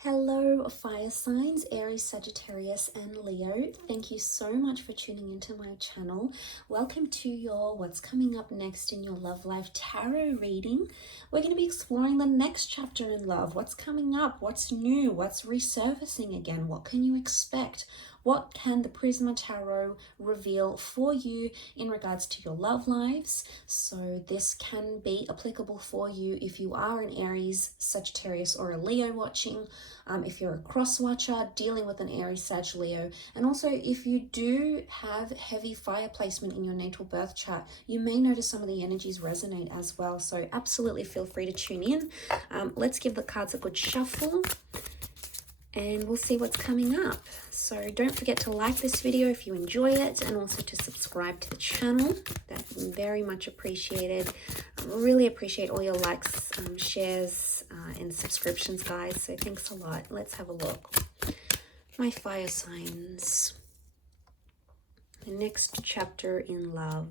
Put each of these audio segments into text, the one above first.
Hello, fire signs, Aries, Sagittarius, and Leo. Thank you so much for tuning into my channel. Welcome to your What's Coming Up Next in Your Love Life Tarot reading. We're going to be exploring the next chapter in love. What's coming up? What's new? What's resurfacing again? What can you expect? What can the Prisma Tarot reveal for you in regards to your love lives? So this can be applicable for you if you are an Aries, Sagittarius, or a Leo watching. If you're a cross watcher dealing with an Aries, Sag, Leo, and also if you do have heavy fire placement in your natal birth chart, you may notice some of the energies resonate as well. So absolutely feel free to tune in. Let's give the cards a good shuffle and we'll see what's coming up. So don't forget to like this video if you enjoy it, and also to subscribe to the channel. That'd be very much appreciated. I really appreciate all your likes, shares, and subscriptions, guys. So thanks a lot. Let's have a look. My fire signs. The next chapter in love.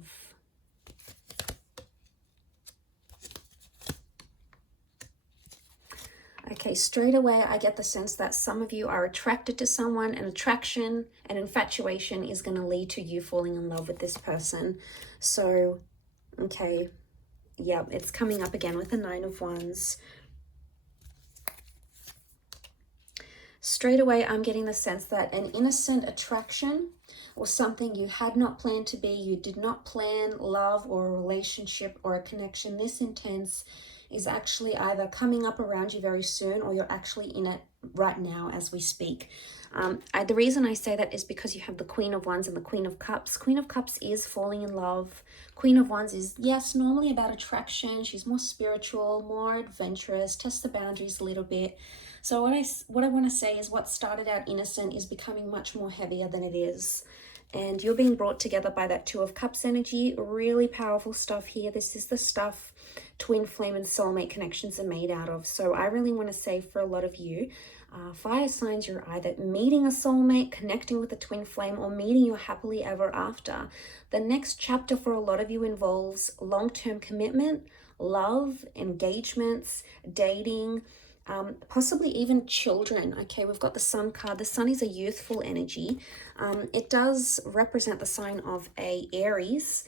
Okay, straight away I get the sense that some of you are attracted to someone, and attraction and infatuation is going to lead to you falling in love with this person. So, okay, yeah, it's coming up again with the Nine of Wands. Straight away I'm getting the sense that an innocent attraction or something you had not planned to be, you did not plan love or a relationship or a connection this intense, is actually either coming up around you very soon, or you're actually in it right now as we speak. The reason I say that is because you have the Queen of Wands and the Queen of Cups. Queen of Cups is falling in love. Queen of Wands is, yes, normally about attraction. She's more spiritual, more adventurous, test the boundaries a little bit. So what I want to say is what started out innocent is becoming much more heavier than it is. And you're being brought together by that Two of Cups energy. Really powerful stuff here. This is the stuff twin flame and soulmate connections are made out of. So I really want to say for a lot of you, fire signs, you're either meeting a soulmate, connecting with a twin flame, or meeting your happily ever after. The next chapter for a lot of you involves long-term commitment, love, engagements, dating, possibly even children. Okay, we've got the Sun card. The Sun is a youthful energy. It does represent the sign of a Aries,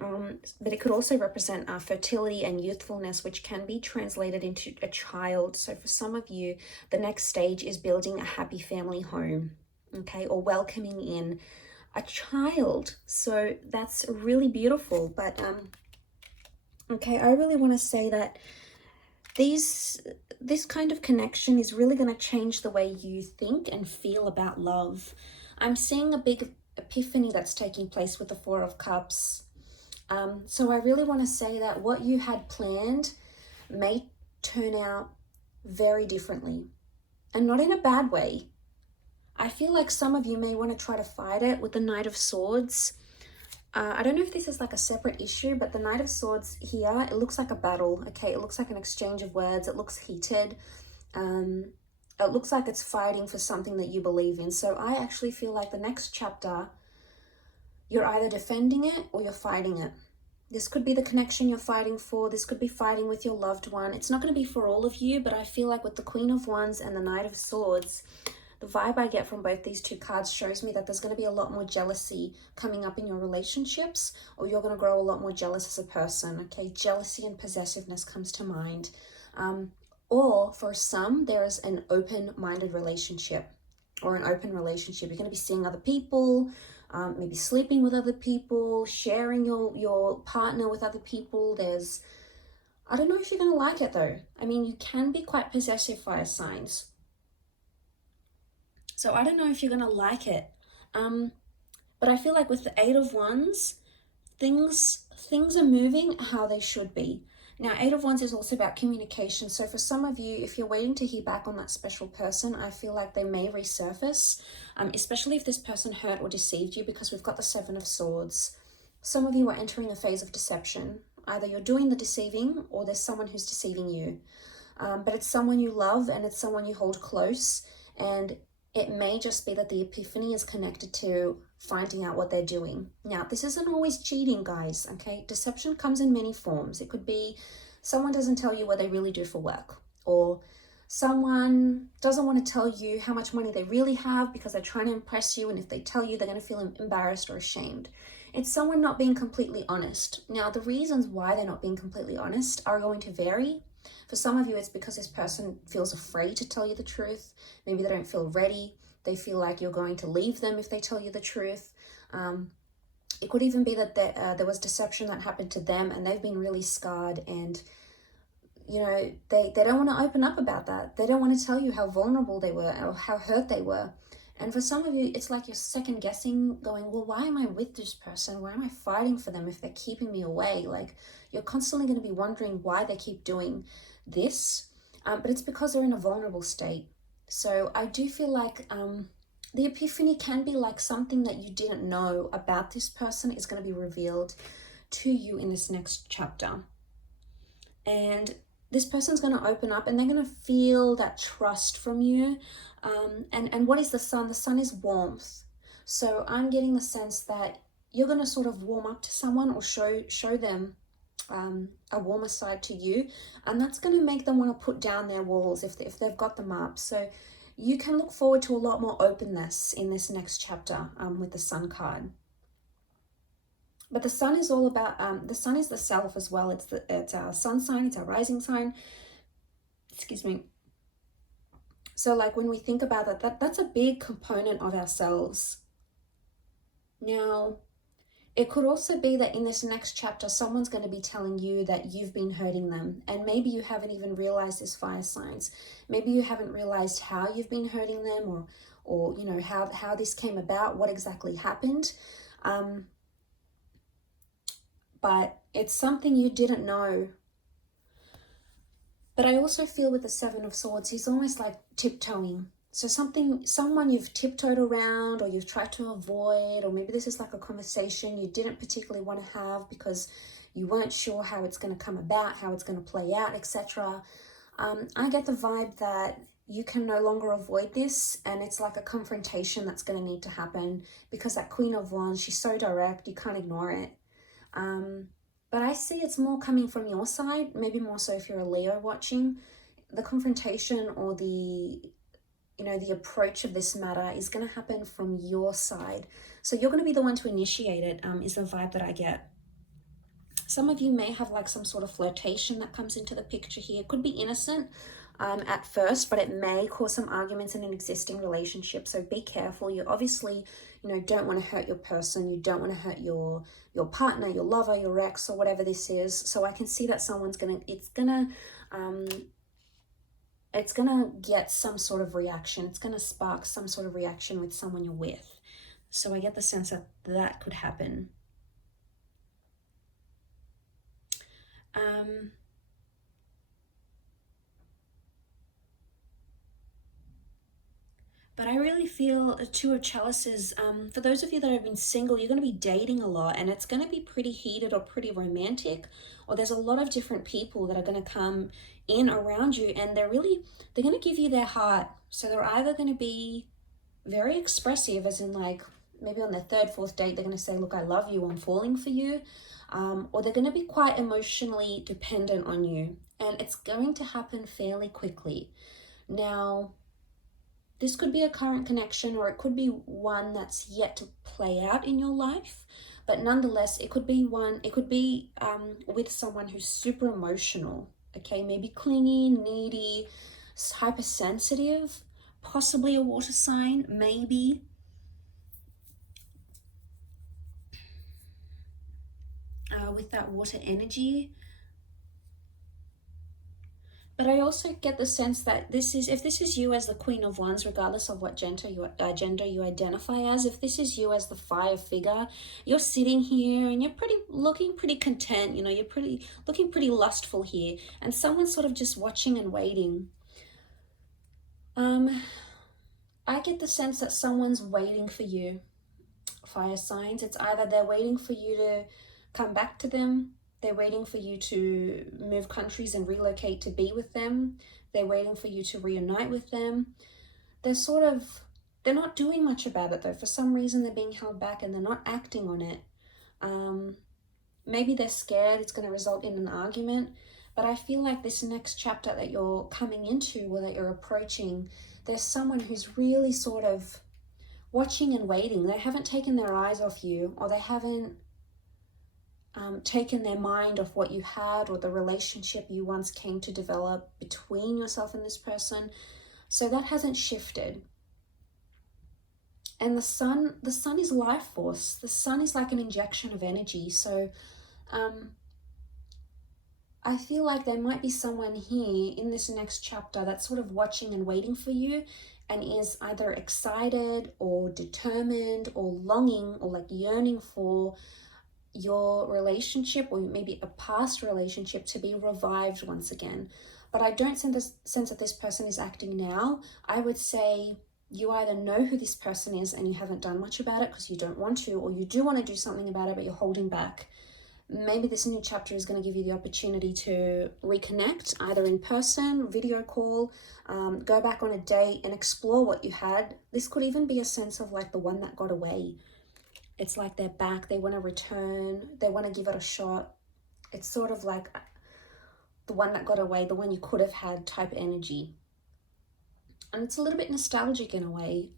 but it could also represent fertility and youthfulness, which can be translated into a child. So for some of you, the next stage is building a happy family home, okay, or welcoming in a child. So that's really beautiful. But okay, I really want to say that this kind of connection is really going to change the way you think and feel about love. I'm seeing a big epiphany that's taking place with the Four of Cups. So I really want to say that what you had planned may turn out very differently, and not in a bad way. I feel like some of you may want to try to fight it with the Knight of Swords. I don't know if this is like a separate issue, but the Knight of Swords here, it looks like a battle, okay? It looks like an exchange of words. It looks heated. It looks like it's fighting for something that you believe in. So I actually feel like the next chapter, you're either defending it or you're fighting it. This could be the connection you're fighting for. This could be fighting with your loved one. It's not going to be for all of you, but I feel like with the Queen of Wands and the Knight of Swords, the vibe I get from both these two cards shows me that there's going to be a lot more jealousy coming up in your relationships, or you're going to grow a lot more jealous as a person, okay? Jealousy and possessiveness comes to mind. Or for some, there is an open-minded relationship or an open relationship. You're going to be seeing other people, maybe sleeping with other people, sharing your partner with other people. I don't know if you're going to like it though. I mean, you can be quite possessive, fire signs. So I don't know if you're going to like it. But I feel like with the Eight of Wands, things are moving how they should be. Now, Eight of Wands is also about communication. So for some of you, if you're waiting to hear back on that special person, I feel like they may resurface, especially if this person hurt or deceived you, because we've got the Seven of Swords. Some of you are entering a phase of deception. Either you're doing the deceiving or there's someone who's deceiving you. But it's someone you love and it's someone you hold close, and it may just be that the epiphany is connected to finding out what they're doing. Now, this isn't always cheating, guys, okay? Deception comes in many forms. It could be someone doesn't tell you what they really do for work, or Someone doesn't want to tell you how much money they really have because they're trying to impress you, and if they tell you, they're going to feel embarrassed or ashamed. It's someone not being completely honest. Now, the reasons why they're not being completely honest are going to vary. For some of you, it's because this person feels afraid to tell you the truth. Maybe they don't feel ready. They feel like you're going to leave them if they tell you the truth. It could even be that there was deception that happened to them and they've been really scarred, and you know, they don't want to open up about that. They don't want to tell you how vulnerable they were or how hurt they were. And for some of you, it's like you're second guessing, going, well, why am I with this person? Why am I fighting for them if they're keeping me away? Like, you're constantly going to be wondering why they keep doing this. But it's because they're in a vulnerable state. So I do feel like the epiphany can be like something that you didn't know about this person is going to be revealed to you in this next chapter. And this person's going to open up and they're going to feel that trust from you. And what is the sun? The sun is warmth. So I'm getting the sense that you're going to sort of warm up to someone or show them a warmer side to you. And that's going to make them want to put down their walls if they've got them up. So you can look forward to a lot more openness in this next chapter with the sun card. But the sun is all about, the sun is the self as well. It's our sun sign, it's our rising sign. Excuse me. So like when we think about that's a big component of ourselves. Now, it could also be that in this next chapter, someone's going to be telling you that you've been hurting them. And maybe you haven't even realized this, fire signs. Maybe you haven't realized how you've been hurting them, or you know, how this came about, what exactly happened. But it's something you didn't know. But I also feel with the Seven of Swords, he's almost like tiptoeing. So someone you've tiptoed around or you've tried to avoid, or maybe this is like a conversation you didn't particularly want to have because you weren't sure how it's going to come about, how it's going to play out, etc. I get the vibe that you can no longer avoid this, and it's like a confrontation that's going to need to happen because that Queen of Wands, she's so direct, you can't ignore it. But I see it's more coming from your side, maybe more so if you're a Leo watching. The confrontation or the approach of this matter is going to happen from your side. So you're going to be the one to initiate it, is the vibe that I get. Some of you may have like some sort of flirtation that comes into the picture here. It could be innocent at first, but it may cause some arguments in an existing relationship. So be careful. You obviously, don't want to hurt your person. You don't want to hurt your partner, your lover, your ex, or whatever this is. So I can see that it's gonna get some sort of reaction. It's gonna spark some sort of reaction with someone you're with. So I get the sense that could happen. But I really feel a Two of Chalices, for those of you that have been single, you're going to be dating a lot, and it's going to be pretty heated or pretty romantic, or there's a lot of different people that are going to come in around you, and they're going to give you their heart. So they're either going to be very expressive, as in like maybe on their third, fourth date, they're going to say, look, I love you, I'm falling for you. Or they're going to be quite emotionally dependent on you, and it's going to happen fairly quickly. Now, this could be a current connection, or it could be one that's yet to play out in your life. But nonetheless, it could be with someone who's super emotional, okay? Maybe clingy, needy, hypersensitive, possibly a water sign, maybe. With that water energy. But I also get the sense that if this is you as the Queen of Wands, regardless of what gender you identify as, if this is you as the fire figure, you're sitting here and you're looking pretty content, you're looking pretty lustful here, and someone's sort of just watching and waiting. I get the sense that someone's waiting for you, fire signs. It's either they're waiting for you to come back to them, they're waiting for you to move countries and relocate to be with them, they're waiting for you to reunite with them. They're not doing much about it though. For some reason they're being held back and they're not acting on it. Maybe they're scared it's going to result in an argument, But I feel like this next chapter that you're coming into, or that you're approaching, there's someone who's really sort of watching and waiting. They haven't taken their eyes off you, or they haven't taken their mind off what you had, or the relationship you once came to develop between yourself and this person. So that hasn't shifted. And the sun is life force. The sun is like an injection of energy. So I feel like there might be someone here in this next chapter that's sort of watching and waiting for you, and is either excited or determined or longing or like yearning for your relationship, or maybe a past relationship, to be revived once again. But I don't sense that this person is acting now. I would say you either know who this person is and you haven't done much about it because you don't want to, or you do want to do something about it but you're holding back. Maybe this new chapter is going to give you the opportunity to reconnect, either in person, video call, go back on a date and explore what you had. This could even be a sense of like the one that got away. It's like they're back, they want to return, they want to give it a shot. It's sort of like the one that got away, the one you could have had type energy. And it's a little bit nostalgic in a way.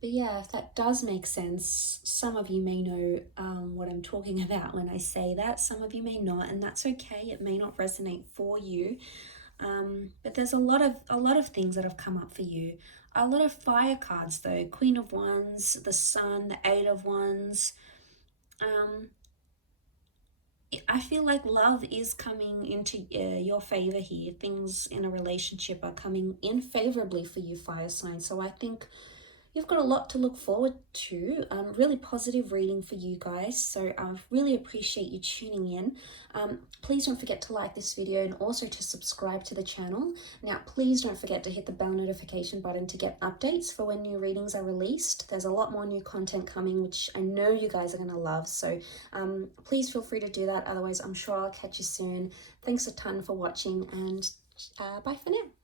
But yeah, if that does make sense, some of you may know what I'm talking about when I say that. Some of you may not, and that's okay. It may not resonate for you. But there's a lot of things that have come up for you. A lot of fire cards though. Queen of Wands, the Sun, the Eight of Wands. I feel like love is coming into your favor here. Things in a relationship are coming in favorably for you, fire sign. So I think you've got a lot to look forward to. Really positive reading for you guys. So I really appreciate you tuning in. Please don't forget to like this video and also to subscribe to the channel. Now, please don't forget to hit the bell notification button to get updates for when new readings are released. There's a lot more new content coming, which I know you guys are going to love. So please feel free to do that. Otherwise, I'm sure I'll catch you soon. Thanks a ton for watching, and bye for now.